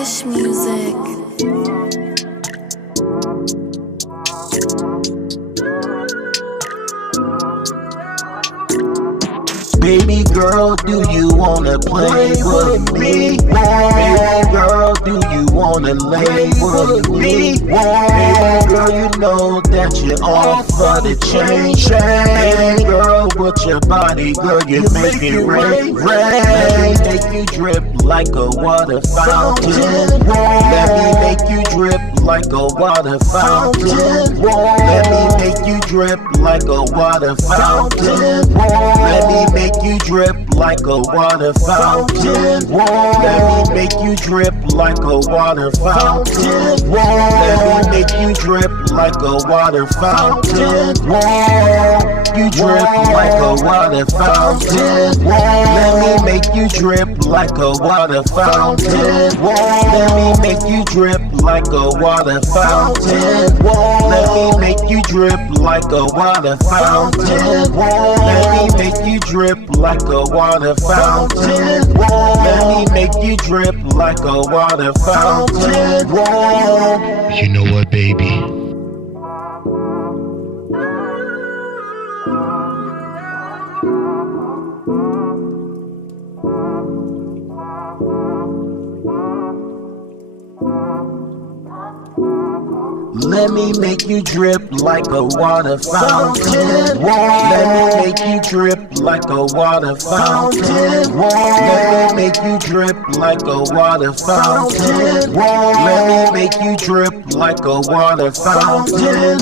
Prod.lavish music. Baby girl, do you wanna play with me? Baby girl, do you wanna lay with me? Baby girl, you know that you're off for the chain. Baby girl, with your body, girl, you make it rain. Let me make you drip like a water fountain. Let me make you drip like a water fountain. Let me make you drip like a water fountain. Let me make you drip like a water fountain. Let me make you drip like a water fountain. Let me make you drip like a water fountain. You drip like a water fountain. Let me make you drip like a water fountain. Let me make you drip like a water fountain. Let me make you drip like a water fountain. Let me make you drip like a water fountain. Let me make you drip like a water fountain. You know what, baby? Let me make you drip like a water fountain. Let me make you drip like a water fountain. Let me make you drip like a water fountain. Let me make you drip like a water fountain.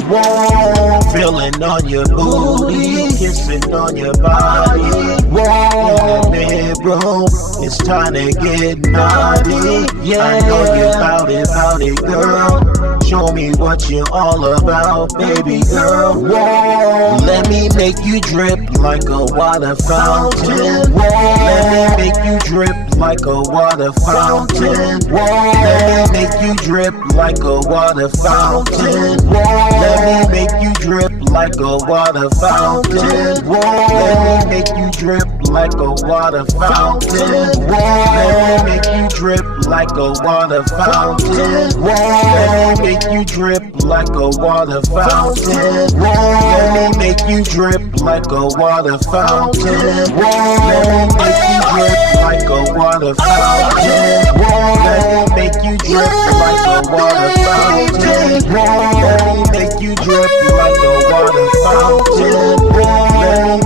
Feeling on your booty, kissing on your body. In the bedroom, it's time to get naughty. I know you bout it, girl. Show me what you're all about, baby girl. Let me make you drip like a water fountain. Let me make you drip like a water fountain. Let me make you drip like a water fountain. Let me make you drip like a water fountain. Let me make you drip like a water fountain. Let me make you drip like a water fountain. Let me make you drip like a water fountain. Let me make you drip like a water fountain. Let me make you drip like a water fountain. Let me make you drip like a water fountain. Let me make you drip like a water fountain. Let me